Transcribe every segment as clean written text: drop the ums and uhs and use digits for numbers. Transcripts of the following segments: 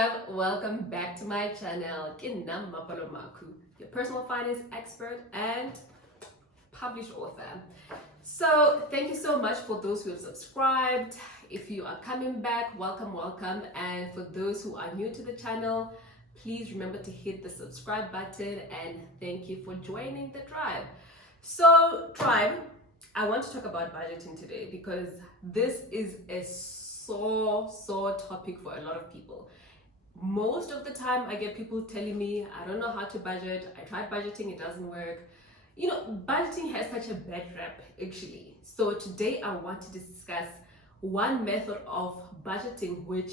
tribe, welcome back to my channel. Ke nna Mapalomaku, your personal finance expert and published author. So thank you so much for those who have subscribed. If you are coming back, welcome. And for those who are new to the channel, please remember to hit the subscribe button and thank you for joining the tribe. So tribe, I want to talk about budgeting today because this is a sore topic for a lot of people. Most of the time I get people telling me, I don't know how to budget, I tried budgeting, it doesn't work. You know, budgeting has such a bad rap actually. So today I want to discuss one method of budgeting which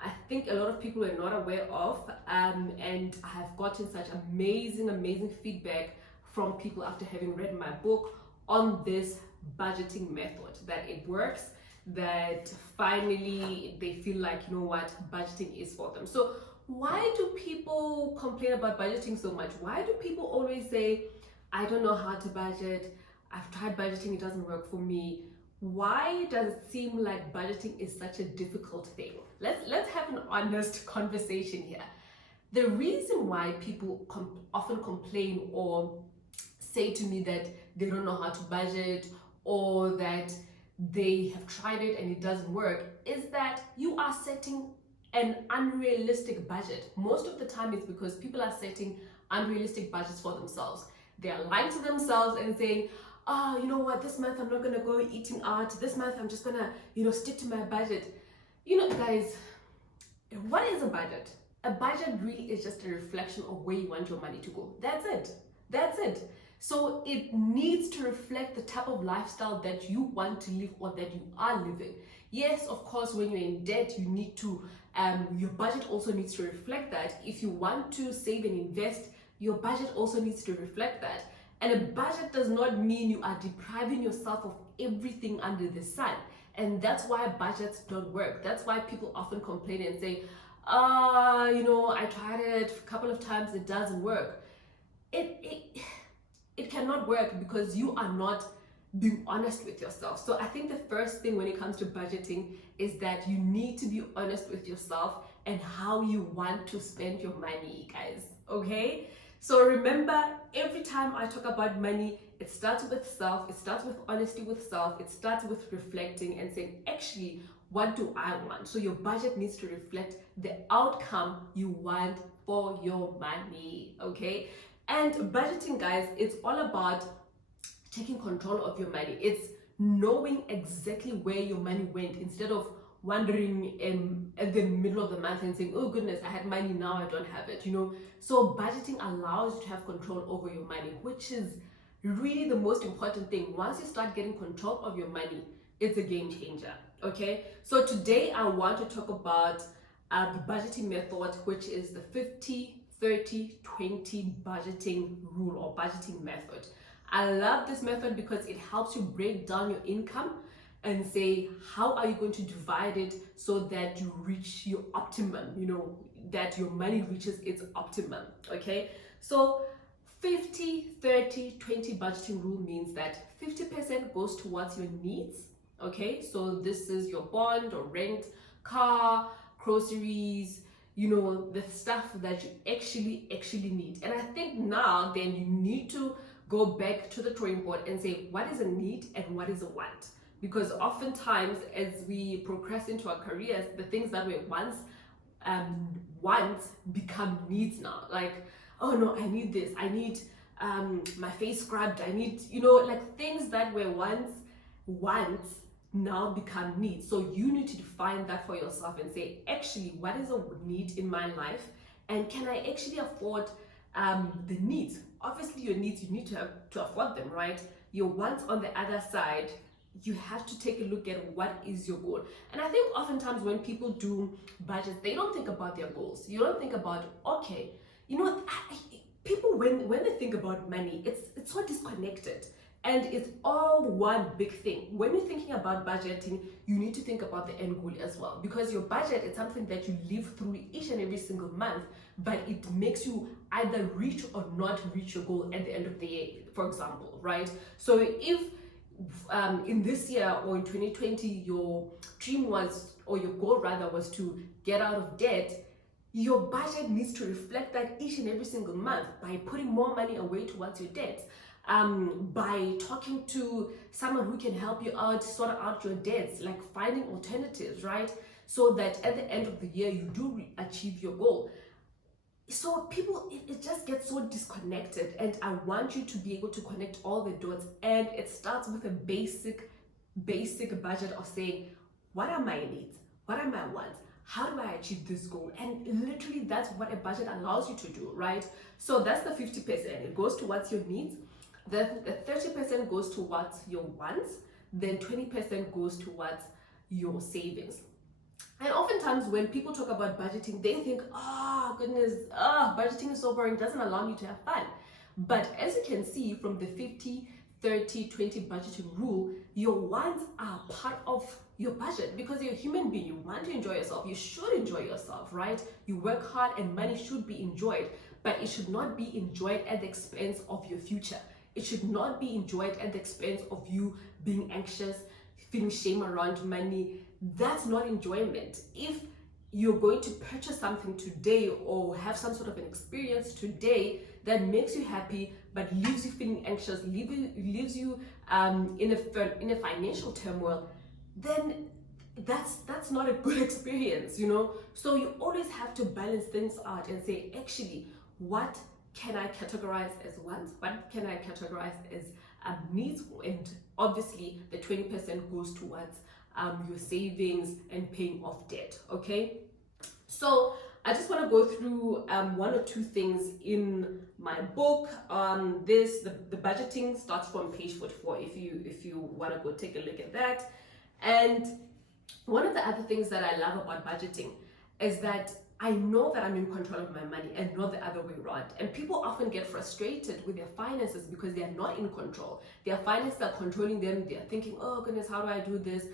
I think a lot of people are not aware of, and I have gotten such amazing feedback from people after having read my book on this budgeting method, that it works, that finally they feel like, you know what, budgeting is for them. So why do people complain about budgeting so much? Why do people always say, I don't know how to budget, I've tried budgeting, it doesn't work for me? Why does it seem like budgeting is such a difficult thing? Let's have an honest conversation here. The reason why people often complain or say to me that they don't know how to budget or that they have tried it and it doesn't work is that you are setting an unrealistic budget. Most of the time it's because people are setting unrealistic budgets for themselves. They are lying to themselves and saying, oh, you know what, this month I'm not gonna go eating out, this month I'm just gonna, stick to my budget. Guys, what is a budget? A budget really is just a reflection of where you want your money to go. That's it. So it needs to reflect the type of lifestyle that you want to live or that you are living. Yes, of course, when you're in debt, you need to, your budget also needs to reflect that. If you want to save and invest, your budget also needs to reflect that. And a budget does not mean you are depriving yourself of everything under the sun. And that's why budgets don't work. That's why people often complain and say, I tried it a couple of times, it doesn't work. It cannot work because you are not being honest with yourself. So I think the first thing when it comes to budgeting is that you need to be honest with yourself and how you want to spend your money, guys, okay? So remember, every time I talk about money, it starts with self, it starts with honesty with self, it starts with reflecting and saying, actually, what do I want? So your budget needs to reflect the outcome you want for your money, okay? And budgeting, guys, it's all about taking control of your money. It's knowing exactly where your money went instead of wondering at the middle of the month and saying, oh goodness, I had money, now I don't have it, So budgeting allows you to have control over your money, which is really the most important thing. Once you start getting control of your money, it's a game changer, okay? So today I want to talk about the budgeting method, which is the 50-30-20 budgeting rule or budgeting method. I love this method because it helps you break down your income and say, how are you going to divide it so that you reach your optimum, that your money reaches its optimum, okay? So 50-30-20 budgeting rule means that 50% goes towards your needs, okay? So this is your bond or rent, car, groceries, the stuff that you actually need. And I think now then you need to go back to the drawing board and say, what is a need and what is a want? Because oftentimes as we progress into our careers, the things that were once wants become needs now. Like, oh no, I need this, I need my face scrubbed, I need, like things that were once wants now become needs. So you need to define that for yourself and say, actually, what is a need in my life? And can I actually afford the needs? Obviously your needs, you need to have to afford them, right? Your wants on the other side, you have to take a look at what is your goal. And I think oftentimes when people do budgets, they don't think about their goals. You don't think about, okay, people when they think about money, it's so disconnected and it's all one big thing. When you're thinking about budgeting, you need to think about the end goal as well, because your budget is something that you live through each and every single month, but it makes you either reach or not reach your goal at the end of the year, for example, right? So if in this year or in 2020 your dream was, or your goal rather, was to get out of debt, your budget needs to reflect that each and every single month by putting more money away towards your debts, by talking to someone who can help you out, sort out your debts, like finding alternatives, right? So that at the end of the year, you do achieve your goal. So people, it just gets so disconnected, and I want you to be able to connect all the dots. And it starts with a basic budget of saying, what are my needs? What are my wants? How do I achieve this goal? And literally that's what a budget allows you to do, right? So that's the 50%. It goes towards your needs. The 30% goes towards your wants. Then 20% goes towards your savings. And oftentimes when people talk about budgeting, they think, oh goodness, budgeting is so boring, it doesn't allow me to have fun. But as you can see from the 50, 30, 20 budgeting rule, your wants are part of your budget because you're a human being. You want to enjoy yourself. You should enjoy yourself, right? You work hard and money should be enjoyed, but it should not be enjoyed at the expense of your future. It should not be enjoyed at the expense of you being anxious, feeling shame around money. That's not enjoyment. If you're going to purchase something today or have some sort of an experience today that makes you happy but leaves you feeling anxious, leaves you in a financial turmoil, then that's not a good experience, you know. So you always have to balance things out and say, actually, what can I categorize as wants? What can I categorize as needs? And obviously the 20% goes towards your savings and paying off debt. Okay, so I just want to go through one or two things in my book. The budgeting starts from page 44 if you want to go take a look at that. And one of the other things that I love about budgeting is that I know that I'm in control of my money and not the other way around. And people often get frustrated with their finances because they are not in control. Their finances are controlling them. They are thinking, oh goodness, how do I do this?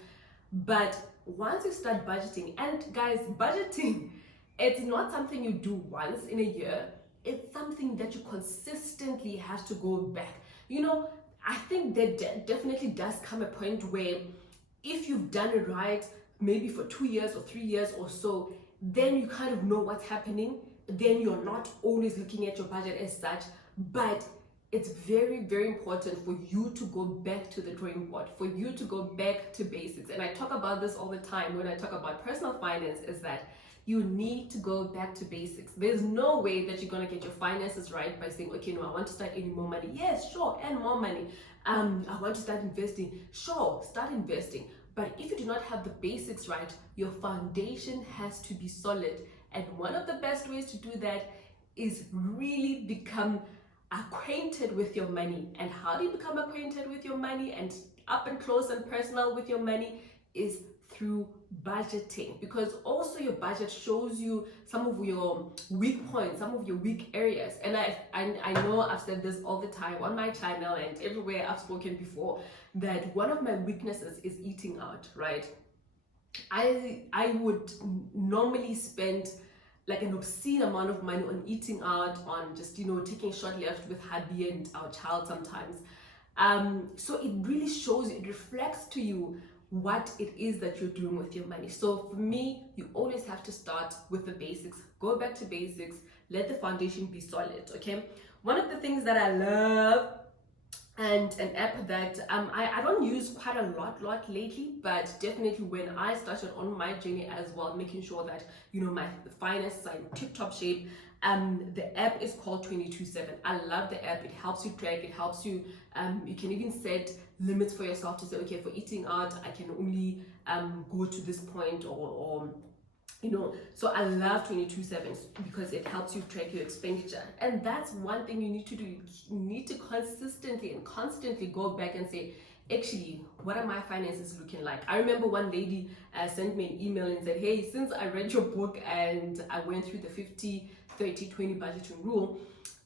But once you start budgeting, and guys, budgeting, it's not something you do once in a year. It's something that you consistently have to go back. You know, I think there definitely does come a point where if you've done it right, maybe for 2 years or 3 years or so, then you kind of know what's happening. Then you're not always looking at your budget as such, but it's very, very important for you to go back to the drawing board, for you to go back to basics. And I talk about this all the time when I talk about personal finance, is that you need to go back to basics. There's no way that you're going to get your finances right by saying, okay, no, I want to start earning more money. Yes, sure, and more money. I want to start investing. Sure, start investing. But if you do not have the basics right, your foundation has to be solid. And one of the best ways to do that is really become acquainted with your money. And how do you become acquainted with your money and up and close and personal with your money? Is through budgeting, because also your budget shows you some of your weak points, some of your weak areas. And I know I've said this all the time on my channel and everywhere I've spoken before, that one of my weaknesses is eating out, right? I would normally spend like an obscene amount of money on eating out, on just, you know, taking short left with hubby and our child sometimes. So it really shows, it reflects to you what it is that you're doing with your money. So for me, you always have to start with the basics. Go back to basics, let the foundation be solid. Okay, one of the things that I love, and an app that I don't use quite a lot lately, but definitely when I started on my journey as well, making sure that, you know, my finances are in tip-top shape, the app is called 22/7. I love the app. It helps you track, it helps you, you can even set limits for yourself to say, okay, for eating out, I can only go to this point, or you know. So I love 22/7 because it helps you track your expenditure. And that's one thing you need to do. You need to consistently and constantly go back and say, actually, what are my finances looking like? I remember one lady sent me an email and said, hey, since I read your book and I went through the 50, 30, 20 budgeting rule,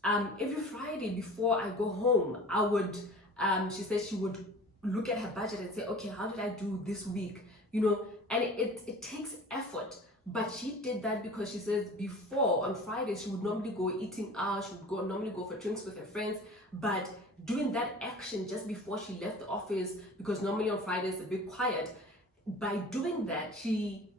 every Friday before I go home, I would, she said she would look at her budget and say, okay, how did I do this week? You know, and it takes effort. But she did that because she says before, on Fridays, she would normally go eating out, she would normally go for drinks with her friends, but doing that action just before she left the office, because normally on Fridays it's a bit quiet, by doing that, she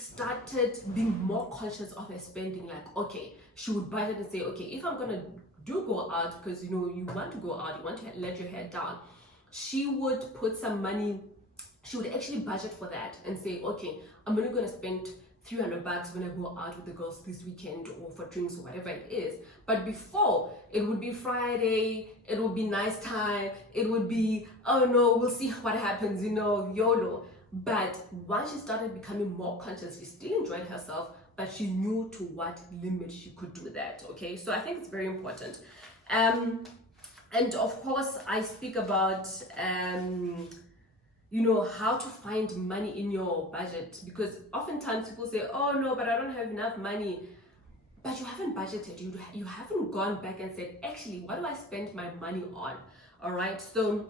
started being more conscious of her spending. Like, okay, she would budget and say, okay, if I'm gonna go out, because you know you want to go out, you want to let your hair down, she would put some money. She would actually budget for that and say, okay, I'm only gonna spend $300 when I go out with the girls this weekend or for drinks or whatever it is. But before, it would be Friday, it would be nice time, it would be, oh no, we'll see what happens, you know, YOLO. But once she started becoming more conscious, she still enjoyed herself, but she knew to what limit she could do that. Okay, so I think it's very important. And of course, I speak about you know, how to find money in your budget, because oftentimes people say, oh no, but I don't have enough money. But you haven't budgeted, you haven't gone back and said, actually, what do I spend my money on? All right, so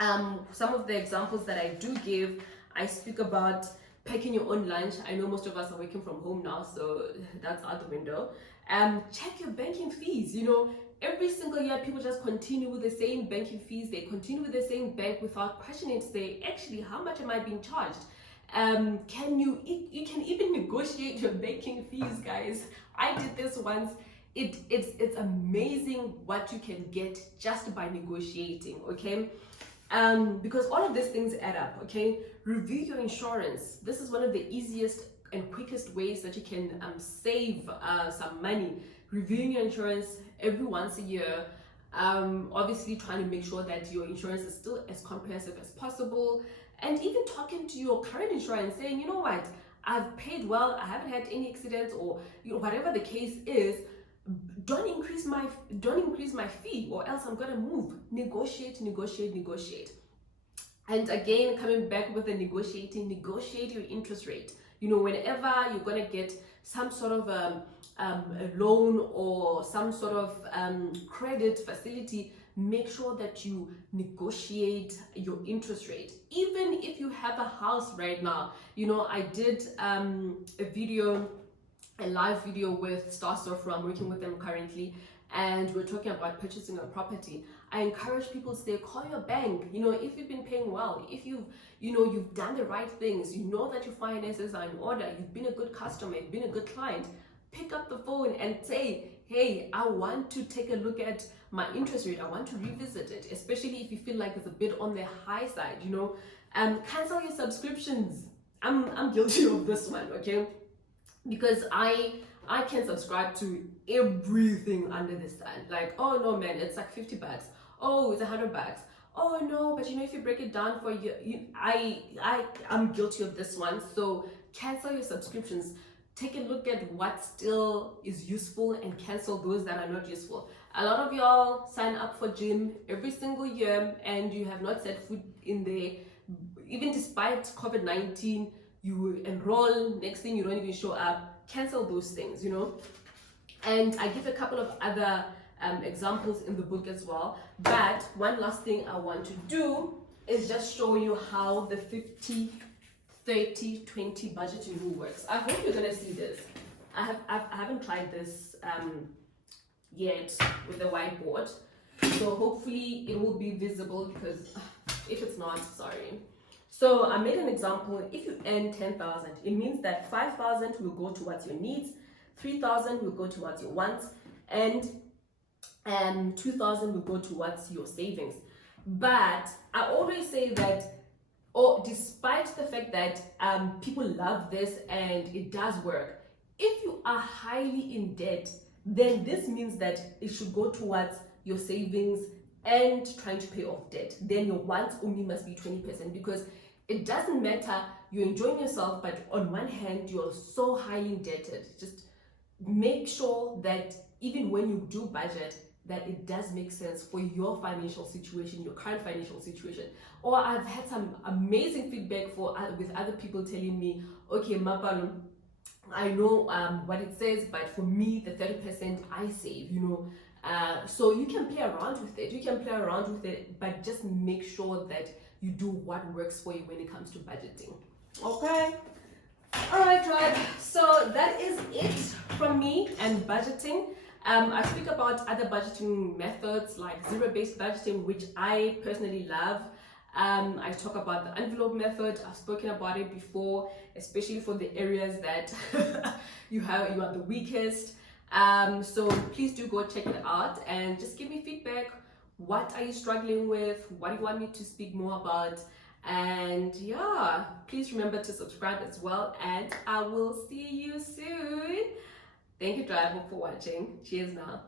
some of the examples that I do give, I speak about packing your own lunch. I know most of us are working from home now, so that's out the window. Check your banking fees. You know, every single year people just continue with the same banking fees. They continue with the same bank without questioning to say, actually, how much am I being charged? You can even negotiate your banking fees, guys. I did this once. It's amazing what you can get just by negotiating. Okay. Because all of these things add up. Okay, review your insurance. This is one of the easiest and quickest ways that you can save some money. Reviewing your insurance every once a year, obviously trying to make sure that your insurance is still as comprehensive as possible, and even talking to your current insurance saying, you know what, I've paid well, I haven't had any accidents, or you know, whatever the case is, don't increase my fee, or else I'm gonna move. Negotiate. And again, coming back with the negotiate your interest rate. You know, whenever you're gonna get some sort of a loan or some sort of credit facility, make sure that you negotiate your interest rate. Even if you have a house right now, you know, I did a live video with Star Software. I'm working with them currently, and we're talking about purchasing a property. I encourage people to say, call your bank. You know, if you've been paying well, if you've done the right things, you know that your finances are in order, you've been a good customer, you've been a good client, pick up the phone and say, hey, I want to take a look at my interest rate. I want to revisit it, especially if you feel like it's a bit on the high side, you know. Cancel your subscriptions. I'm guilty of this one, okay? Because I can subscribe to everything under the sun. Like, oh no man, it's like $50. Oh, it's $100. Oh no, but you know, if you break it down for I'm guilty of this one. So cancel your subscriptions. Take a look at what still is useful and cancel those that are not useful. A lot of y'all sign up for gym every single year and you have not set foot in there. Even despite COVID-19, you enroll, next thing you don't even show up. Cancel those things, you know. And I give a couple of other examples in the book as well. But one last thing I want to do is just show you how the 50, 30, 20 budgeting rule works. I hope you're gonna see this. I haven't tried this yet with the whiteboard, so hopefully it will be visible, because if it's not, sorry. So I made an example. If you earn 10,000, it means that 5,000 will go towards your needs, 3,000 will go towards your wants, and 2,000 will go towards your savings. But I always say that, despite the fact that people love this and it does work, if you are highly in debt, then this means that it should go towards your savings and trying to pay off debt. Then your wants only must be 20%, because it doesn't matter, you're enjoying yourself, but on one hand, you're so highly indebted. Just make sure that even when you do budget, that it does make sense for your financial situation, your current financial situation. Or I've had some amazing feedback with other people telling me, okay, Mapalo, I know what it says, but for me, the 30% I save, you know. So you can play around with it, but just make sure that you do what works for you when it comes to budgeting. Okay? All right. So that is it from me and budgeting. I speak about other budgeting methods like zero-based budgeting, which I personally love. I talk about the envelope method. I've spoken about it before, especially for the areas that you are the weakest. So please do go check it out and just give me feedback. What are you struggling with? What do you want me to speak more about? And yeah, please remember to subscribe as well, and I will see you soon. Thank you, driver, for watching. Cheers now.